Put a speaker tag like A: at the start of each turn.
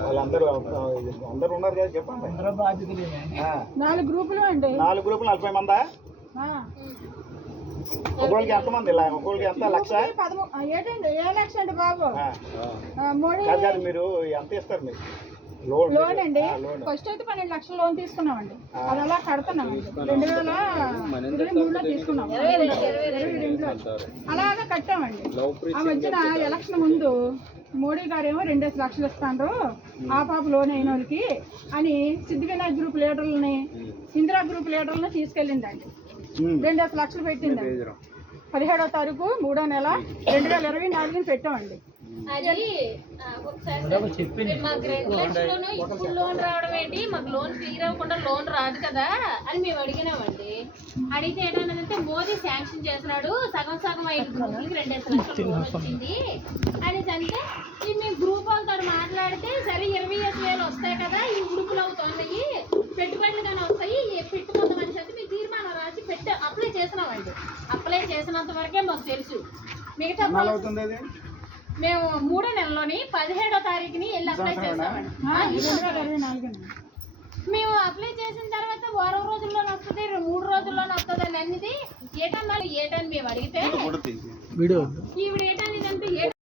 A: వాళ్ళందరూ అందరూ ఉన్నారు కదా చెప్పండి.
B: నాలుగు గ్రూపులు అండి.
A: నాలుగు గ్రూపులు నలభై మందా?
B: ఆ.
A: ఒక్కొక్కరికి ఎంతమంది ఇలా ఒక్కొక్కరికి ఎంత లక్ష?
B: ఏంటండి ఏ లక్ష అండి బాబు? మోడీ
A: మీరు ఎంత ఇస్తారు మీరు? లోన్
B: అండి. ఫస్ట్ అయితే పన్నెండు లక్షలు లోన్ తీసుకున్నామండి. అది అలా కడుతున్నామండి రెండు వేల ఇరవై మూడులో తీసుకున్నాం. అలాగా కట్టామండి ఆ మధ్యన ఎలక్షన్ ముందు మోడీ గారేమో రెండేసి లక్షలు ఇస్తాండ్రు. ఆ పాప లోన్ అయిన వాళ్ళకి అని సిద్ధివినాయక్ గ్రూప్ లీడర్లని ఇందిరా గ్రూప్ లీడర్లని తీసుకెళ్ళిందండి. రెండేసి లక్షలు పెట్టిందండి పదిహేడో తారీఖు మూడో నెల రెండు వేల ఇరవై నాలుగుని పెట్టామండి.
C: అది ఒకసారి మాకు రెండు లక్షలను ఇప్పుడు లోన్ రావడం ఏంటి? మాకు లోన్ క్లియర్ అవ్వకుండా లోన్ రాదు కదా అని మేము అడిగినామండి. అడిగితే ఏంటంటే మోదీ శాంక్షన్ చేసినాడు సగం సగం ఐదు గ్రూపులకి రెండేసి లక్షలు లోన్ వచ్చింది. అనేసి అంటే ఇది మేము గ్రూప్ వాళ్ళతో మాట్లాడితే సరే ఇరవై ఐదు వేలు వస్తాయి కదా ఈ గ్రూపులు అవుతున్నాయి పెట్టుబడులు కానీ వస్తాయి ఈ పెట్టుకుందామని చెప్పి మేము తీర్మానం రాసి పెట్టి. అప్లై చేసినామండి. అప్లై చేసినంత వరకే మాకు తెలుసు. మిగతా మేము మూడో నెలలోని పదిహేడో తారీఖుని వెళ్ళి అప్లై చేసామండి మేము అప్లై చేసిన ఏటన్నా ఏటని మేము అడిగితే ఈవిడ